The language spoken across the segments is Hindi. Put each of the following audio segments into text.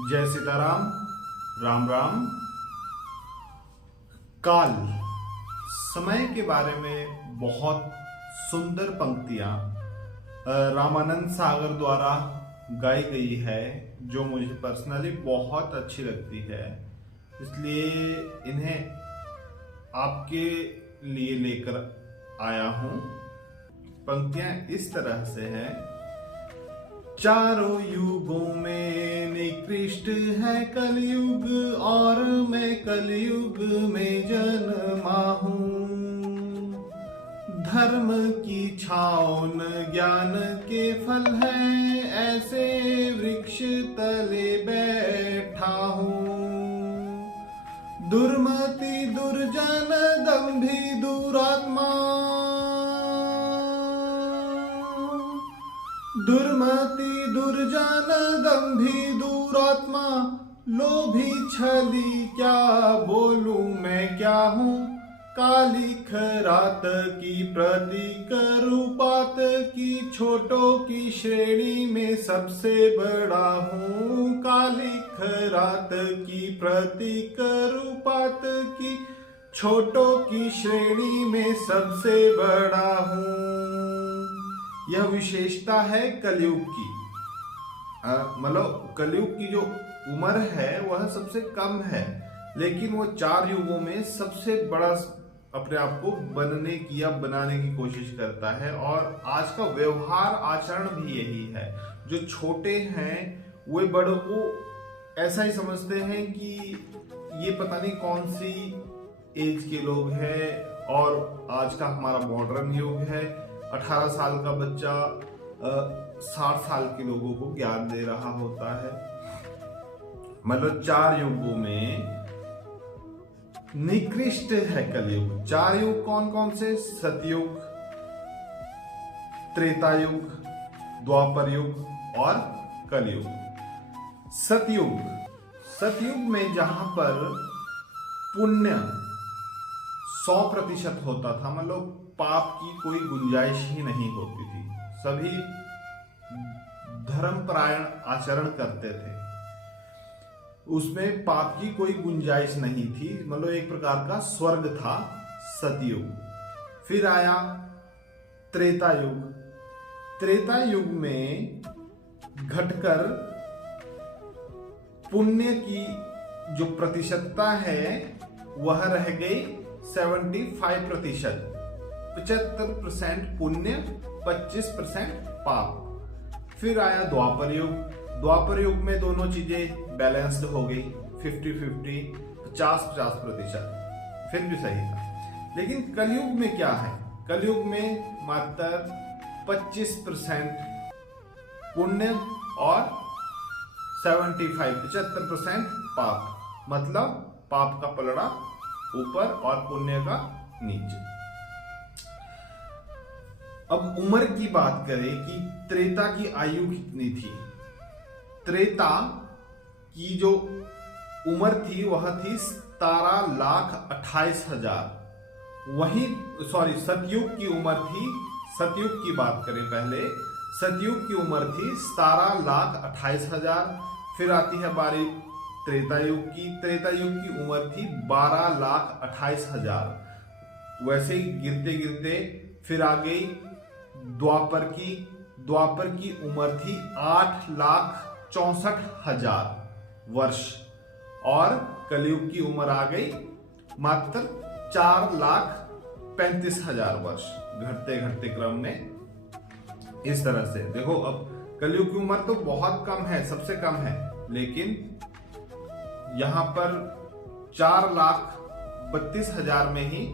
जय सीताराम। राम राम। काल समय के बारे में बहुत सुंदर पंक्तियां रामानंद सागर द्वारा गाई गई है, जो मुझे पर्सनली बहुत अच्छी लगती है, इसलिए इन्हें आपके लिए लेकर आया हूं। पंक्तियां इस तरह से हैं। चारों युगों में निकृष्ट है कलयुग, और मैं कलयुग में जन्मा हूँ। धर्म की छाँव ज्ञान के फल है, ऐसे वृक्ष तले बैठा हूँ। दुर्मति दुर्जन दंभी दुरात्मा, दुर्मति दुर्जन दंभी दुरात्मा, लोभी छली क्या बोलूं मैं क्या हूँ। काली खरात की प्रतीक रूपात की, छोटों की श्रेणी में सबसे बड़ा हूँ। काली खरात की प्रतीक रूपात की, छोटों की श्रेणी में सबसे बड़ा हूँ। यह विशेषता है कलयुग की। मतलब कलयुग की जो उम्र है वह सबसे कम है, लेकिन वो चार युगों में सबसे बड़ा अपने आप को बनने की या बनाने की कोशिश करता है। और आज का व्यवहार आचरण भी यही है। जो छोटे हैं वे बड़ों को ऐसा ही समझते हैं कि ये पता नहीं कौन सी एज के लोग हैं, और आज का हमारा मॉडर्न युग है। 18 साल का बच्चा 60 साल के लोगों को ज्ञान दे रहा होता है। मतलब चार युगों में निकृष्ट है कलयुग। चार युग कौन कौन से? सतयुग, त्रेता युग, द्वापर युग और कलयुग। सतयुग, सतयुग में जहां पर पुण्य 100% होता था, मतलब पाप की कोई गुंजाइश ही नहीं होती थी, सभी धर्मपरायण आचरण करते थे, उसमें पाप की कोई गुंजाइश नहीं थी। मतलब एक प्रकार का स्वर्ग था सतयुग। फिर आया त्रेता युग। त्रेता युग में घटकर पुण्य की जो प्रतिशतता है वह रह गई 75%। 75% पुण्य, 25% पाप। फिर आया द्वापर युग। द्वापर युग में दोनों चीजें बैलेंस्ड हो गई, 50-50, 50-50%, फिर भी सही था। लेकिन कलयुग में क्या है? कलयुग में मात्र 25% पुण्य और 75% पाप। मतलब पाप का पलड़ा ऊपर और पुण्य का नीचे। अब उम्र की बात करें कि त्रेता की आयु कितनी थी। त्रेता की जो उम्र थी वह थी 17,28,000। वहीं सतयुग की उम्र थी, सतयुग की बात करें पहले, सतयुग की उम्र थी 17,28,000। फिर आती है बारी त्रेता युग की। त्रेता युग की उम्र थी 12,28,000। वैसे ही गिरते गिरते फिर आ गई द्वापर की। द्वापर की उम्र थी 8,64,000 वर्ष, और कलयुग की उम्र आ गई मात्र 4,35,000 वर्ष, घटते घटते क्रम में। इस तरह से देखो, अब कलयुग की उम्र तो बहुत कम है, सबसे कम है, लेकिन यहां पर 4,32,000 में ही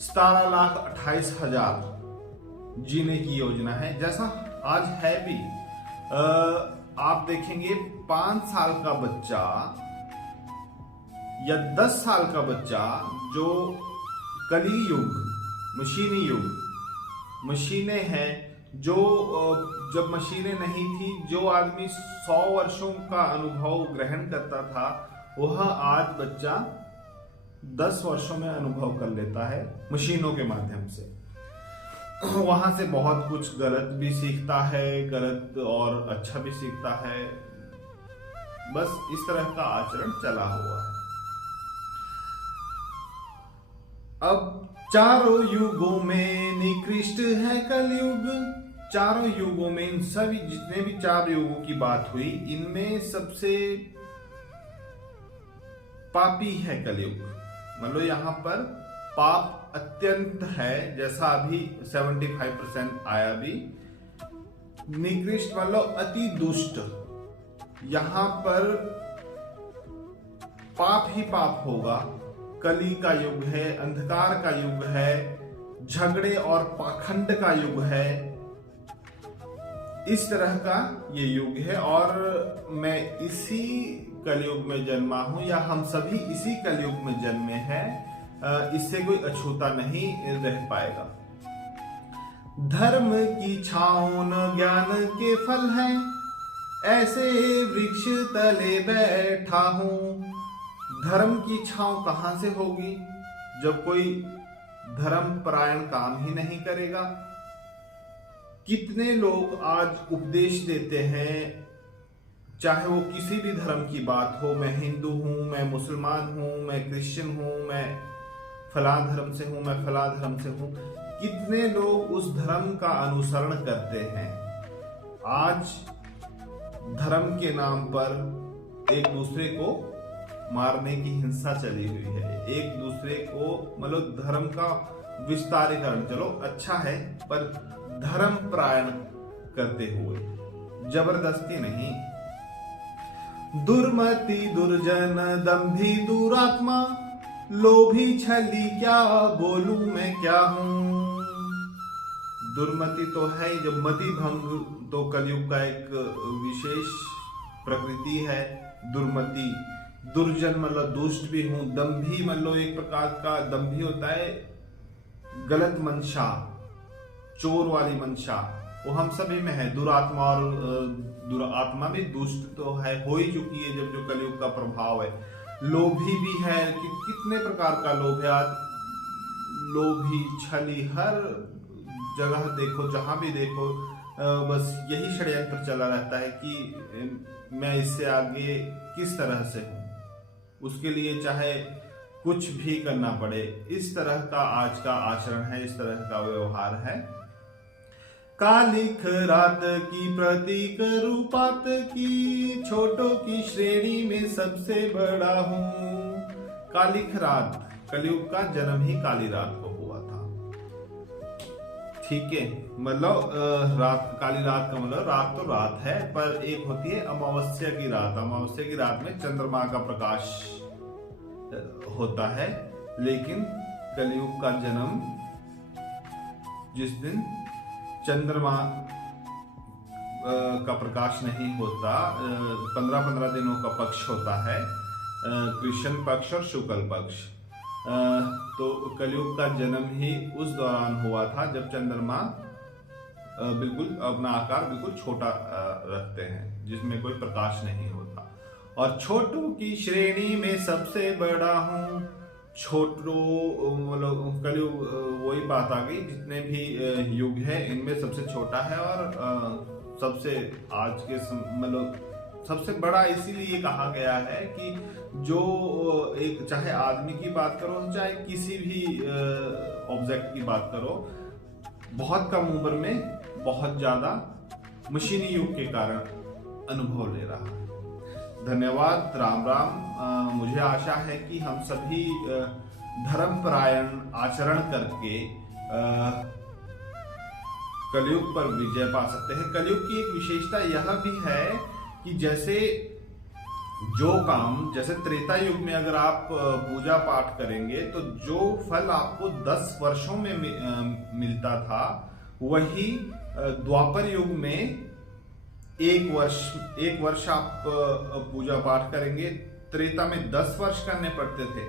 17,28,000 जीने की योजना है, जैसा आज है भी। आप देखेंगे 5 साल का बच्चा या 10 साल का बच्चा जो कली युग, मशीनी युग, मशीनें हैं, जो जब मशीनें नहीं थी, जो आदमी 100 वर्षों का अनुभव ग्रहण करता था, वह आज बच्चा 10 वर्षों में अनुभव कर लेता है मशीनों के माध्यम से। वहां से बहुत कुछ गलत भी सीखता है, गलत और अच्छा भी सीखता है। बस इस तरह का आचरण चला हुआ है। अब चारों युगों में निकृष्ट है कलयुग। चारों युगों में, इन सभी जितने भी 4 युगों की बात हुई, इनमें सबसे पापी है कलयुग। मतलब यहां पर पाप अत्यंत है, जैसा अभी 75% आया भी। निकृष्ट मतलब अति दुष्ट। यहां पर पाप ही पाप होगा। कली का युग है, अंधकार का युग है, झगड़े और पाखंड का युग है। इस तरह का ये युग है और मैं इसी कलयुग में जन्मा हूं, या हम सभी इसी कलयुग में जन्मे हैं। इससे कोई अछूता नहीं रह पाएगा। धर्म की छाँव न ज्ञान के फल है, ऐसे वृक्ष तले बैठा हूं। धर्म की छाँव कहां से होगी जब कोई धर्म परायण काम ही नहीं करेगा। कितने लोग आज उपदेश देते हैं, चाहे वो किसी भी धर्म की बात हो, मैं हिंदू हूं, मैं मुसलमान हूं, मैं क्रिश्चियन हूं, मैं फला धर्म से हूं, मैं फला धर्म से हूं। कितने लोग उस धर्म का अनुसरण करते हैं। आज धर्म के नाम पर एक दूसरे को मारने की हिंसा चली हुई है। एक दूसरे को मतलब धर्म का विस्तारीकरण, चलो अच्छा है, पर धर्म परायण करते हुए, जबरदस्ती नहीं। दुर्मति दुर्जन दंभी दुरात्मा, लोभी छली क्या बोलूं मैं क्या हूं। दुर्मति तो है, जब मति भंग तो कलयुग का एक विशेष प्रकृति है। दुर्मति, दुर्जन मतलब दुष्ट भी हूं। दंभी मतलब एक प्रकार का दंभी होता है गलत मंशा, चोर वाली मंशा, वो हम सभी में है। दुरात्मा, और दुरात्मा भी दुष्ट तो है, हो ही चुकी है जब जो कलयुग का प्रभाव है। लोभी भी है कि कितने प्रकार का लोभ है आज। लोभी, छली, हर जगह देखो, जहां भी देखो, बस यही षड्यंत्र चला रहता है कि मैं इससे आगे किस तरह से हूं, उसके लिए चाहे कुछ भी करना पड़े। इस तरह का आज का आचरण है, इस तरह का व्यवहार है। कालिख रात की प्रतीक रूपात की, छोटों की श्रेणी में सबसे बड़ा हूं। कालिख रात, कलयुग का जन्म ही काली रात को हुआ था। ठीक है, मतलब रात, काली रात का मतलब रात तो रात है, पर एक होती है अमावस्या की रात। अमावस्या की रात में चंद्रमा का प्रकाश होता है, लेकिन कलयुग का जन्म जिस दिन चंद्रमा का प्रकाश नहीं होता, 15-15 दिनों का पक्ष होता है, कृष्ण पक्ष और शुक्ल पक्ष। तो कलयुग का जन्म ही उस दौरान हुआ था जब चंद्रमा बिल्कुल अपना आकार बिल्कुल छोटा रखते हैं, जिसमें कोई प्रकाश नहीं होता। और छोटों की श्रेणी में सबसे बड़ा हूं। छोटो मतलब कलयुग, वही बात आ गई, जितने भी युग है इनमें सबसे छोटा है और सबसे आज के मतलब सबसे बड़ा इसीलिए कहा गया है कि जो एक, चाहे आदमी की बात करो, चाहे किसी भी ऑब्जेक्ट की बात करो, बहुत कम उम्र में बहुत ज्यादा मशीनी युग के कारण अनुभव ले रहा है। धन्यवाद, राम राम। मुझे आशा है कि हम सभी धर्मपरायण आचरण करके कलयुग पर विजय पा सकते हैं। कलयुग की एक विशेषता यह भी है कि जैसे जो काम, जैसे त्रेता युग में अगर आप पूजा पाठ करेंगे तो जो फल आपको 10 वर्षों में मिलता था, वही द्वापर युग में एक वर्ष आप पूजा पाठ करेंगे। त्रेता में 10 वर्ष करने पड़ते थे,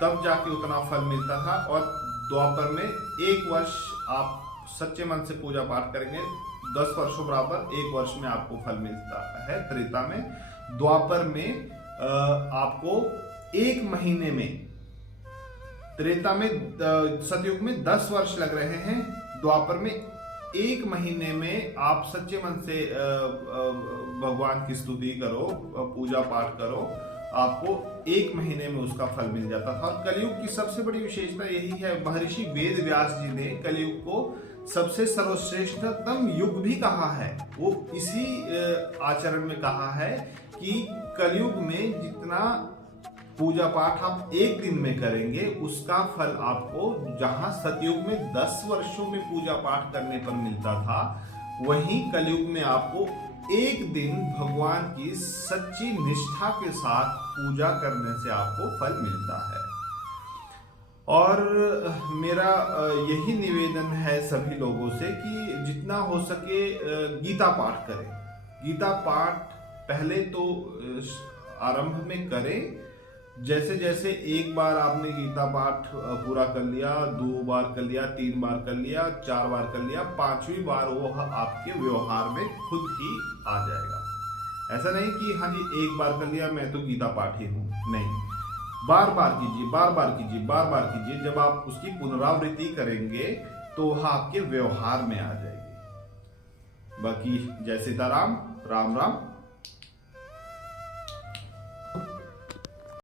तब जाके उतना फल मिलता था। और द्वापर में 1 वर्ष आप सच्चे मन से पूजा पाठ करेंगे, 10 वर्षों बराबर 1 वर्ष में आपको फल मिलता है त्रेता में। द्वापर में आपको 1 महीने में, त्रेता में सतयुग में 10 वर्ष लग रहे हैं, द्वापर में 1 महीने में आप सच्चे मन से भगवान की स्तुति करो, पूजा पाठ करो, आपको 1 महीने में उसका फल मिल जाता था। और कलयुग की सबसे बड़ी विशेषता यही है, महर्षि वेद व्यास जी ने कलयुग को सबसे सर्वश्रेष्ठतम युग भी कहा है। वो इसी आचरण में कहा है कि कलयुग में जितना पूजा पाठ आप 1 दिन में करेंगे उसका फल आपको, जहां सतयुग में 10 वर्षों में पूजा पाठ करने पर मिलता था, वहीं कलयुग में आपको 1 दिन भगवान की सच्ची निष्ठा के साथ पूजा करने से आपको फल मिलता है। और मेरा यही निवेदन है सभी लोगों से कि जितना हो सके गीता पाठ करें। गीता पाठ पहले तो आरंभ में करें, जैसे जैसे 1 बार आपने गीता पाठ पूरा कर लिया, 2 बार कर लिया, 3 बार कर लिया, 4 बार कर लिया, 5वीं बार वो आपके व्यवहार में खुद ही आ जाएगा। ऐसा नहीं कि हाँ जी 1 बार कर लिया मैं तो गीता पाठी हूँ, नहीं, बार बार कीजिए, बार बार कीजिए, बार बार कीजिए। जब आप उसकी पुनरावृत्ति करेंगे तो वह आपके व्यवहार में आ जाएगी। बाकी जय सीताराम, राम राम।